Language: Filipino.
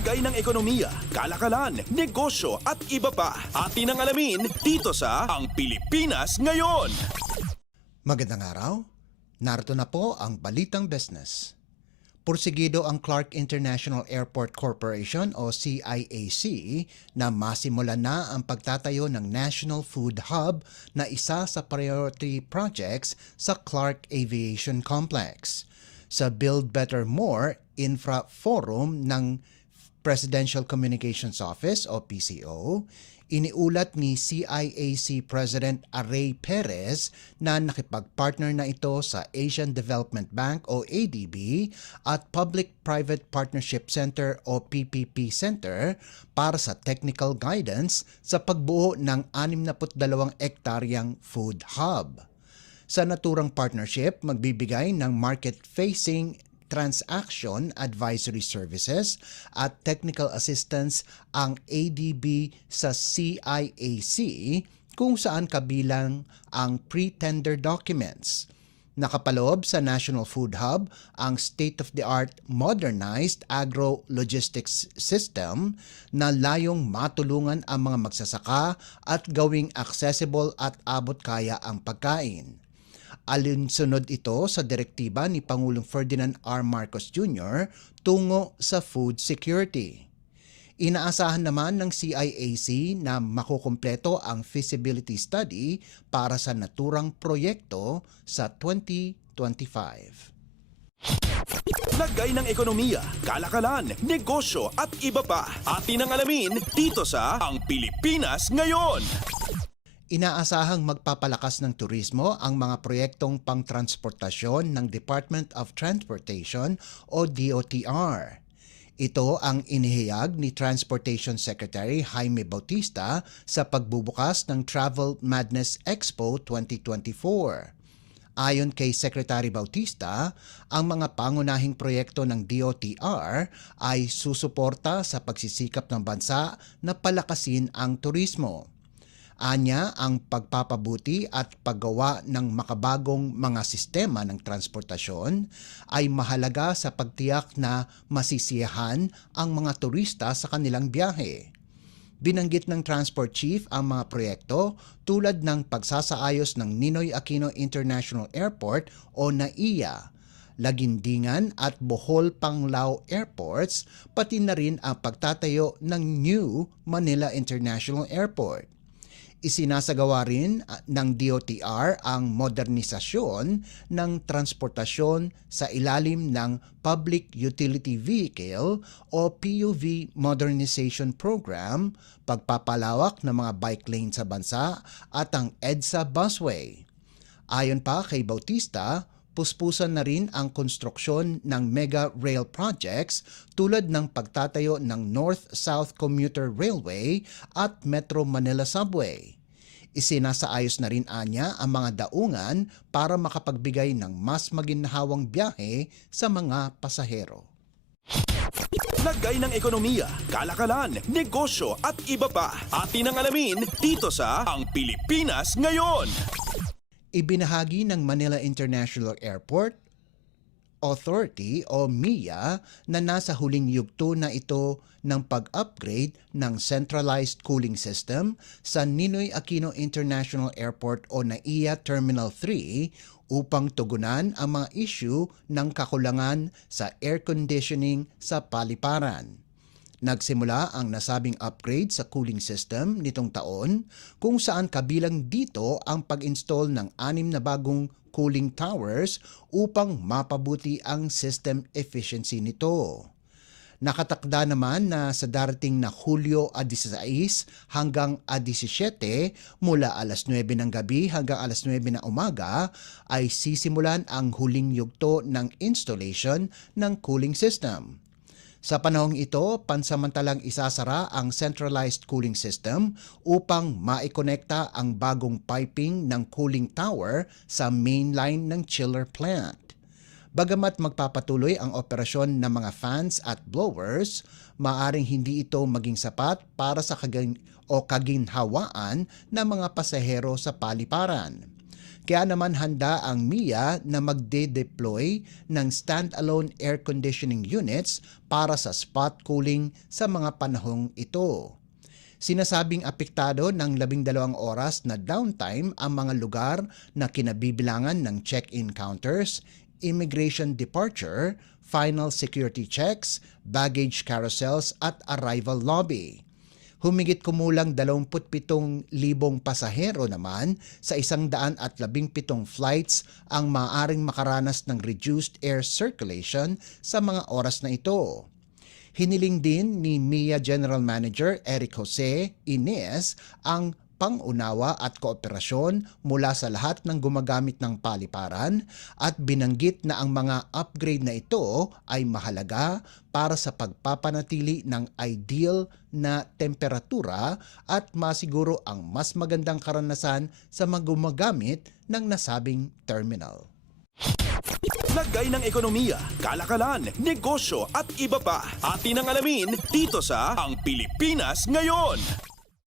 Lagay ng ekonomiya, kalakalan, negosyo at iba pa. Atin ang alamin dito sa Ang Pilipinas Ngayon. Magandang araw. Narito na po ang Balitang Business. Porsigido ang Clark International Airport Corporation o CIAC na masimulan na ang pagtatayo ng National Food Hub na isa sa priority projects sa Clark Aviation Complex. Sa Build Better More Infra Forum ng Presidential Communications Office o PCO, iniulat ni CIAC President Aray Perez na nakipag-partner na ito sa Asian Development Bank o ADB at Public-Private Partnership Center o PPP Center para sa technical guidance sa pagbuo ng 62 ektaryang food hub. Sa naturang partnership, magbibigay ng market-facing transaction advisory services at technical assistance ang ADB sa CIAC kung saan kabilang ang pre-tender documents. Nakapaloob sa National Food Hub ang state-of-the-art modernized agro-logistics system na layong matulungan ang mga magsasaka at gawing accessible at abot-kaya ang pagkain. Alinsunod ito sa direktiba ni Pangulong Ferdinand R. Marcos Jr. tungo sa food security. Inaasahan naman ng CIAC na makukumpleto ang feasibility study para sa naturang proyekto sa 2025. Lagay ng ekonomiya, kalakalan, negosyo at iba pa. Atin ang alamin dito sa Ang Pilipinas Ngayon. Inaasahang magpapalakas ng turismo ang mga proyektong pangtransportasyon ng Department of Transportation o DOTR. Ito ang inihayag ni Transportation Secretary Jaime Bautista sa pagbubukas ng Travel Madness Expo 2024. Ayon kay Secretary Bautista, ang mga pangunahing proyekto ng DOTR ay susuporta sa pagsisikap ng bansa na palakasin ang turismo. Anya, ang pagpapabuti at paggawa ng makabagong mga sistema ng transportasyon ay mahalaga sa pagtiyak na masisiyahan ang mga turista sa kanilang biyahe. Binanggit ng Transport Chief ang mga proyekto tulad ng pagsasaayos ng Ninoy Aquino International Airport o NAIA, Lagindingan at Bohol Panglao Airports, pati na rin ang pagtatayo ng New Manila International Airport. Isinasagawa rin ng DOTR ang modernisasyon ng transportasyon sa ilalim ng Public Utility Vehicle o PUV Modernization Program, pagpapalawak ng mga bike lane sa bansa at ang EDSA busway. Ayon pa kay Bautista, puspusan na rin ang konstruksyon ng mega rail projects tulad ng pagtatayo ng North-South Commuter Railway at Metro Manila Subway. Isinasaayos na rin anya ang mga daungan para makapagbigay ng mas maginhawang biyahe sa mga pasahero. Lagay ng ekonomiya, kalakalan, negosyo at iba pa. Atin ang alamin dito sa Ang Pilipinas Ngayon. Ibinahagi ng Manila International Airport Authority o MIA na nasa huling yugto na ito ng pag-upgrade ng centralized cooling system sa Ninoy Aquino International Airport o NAIA Terminal 3 upang tugunan ang mga issue ng kakulangan sa air conditioning sa paliparan. Nagsimula ang nasabing upgrade sa cooling system nitong taon kung saan kabilang dito ang pag-install ng 6 na bagong cooling towers upang mapabuti ang system efficiency nito. Nakatakda naman na sa darating na Hulyo 16 hanggang 17 mula alas 9 ng gabi hanggang alas 9 ng umaga ay sisimulan ang huling yugto ng installation ng cooling system. Sa panahong ito, pansamantalang isasara ang centralized cooling system upang maikonekta ang bagong piping ng cooling tower sa mainline ng chiller plant. Bagamat magpapatuloy ang operasyon ng mga fans at blowers, maaring hindi ito maging sapat para sa kaginhawaan ng mga pasahero sa paliparan. Kaya naman handa ang MIA na magde-deploy ng standalone air conditioning units para sa spot cooling sa mga panahong ito. Sinasabing apektado ng 12 oras na downtime ang mga lugar na kinabibilangan ng check-in counters, immigration departure, final security checks, baggage carousels at arrival lobby. Humigit kumulang 27,000 pasahero naman sa 117 flights ang maaaring makaranas ng reduced air circulation sa mga oras na ito. Hiniling din ni MIA General Manager Eric Jose Ines ang pangunawa at kooperasyon mula sa lahat ng gumagamit ng paliparan at binanggit na ang mga upgrade na ito ay mahalaga para sa pagpapanatili ng ideal na temperatura at masiguro ang mas magandang karanasan sa mga gumagamit ng nasabing terminal. Lagay ng ekonomiya, kalakalan, negosyo at iba pa. Atin ang alamin dito sa Ang Pilipinas Ngayon.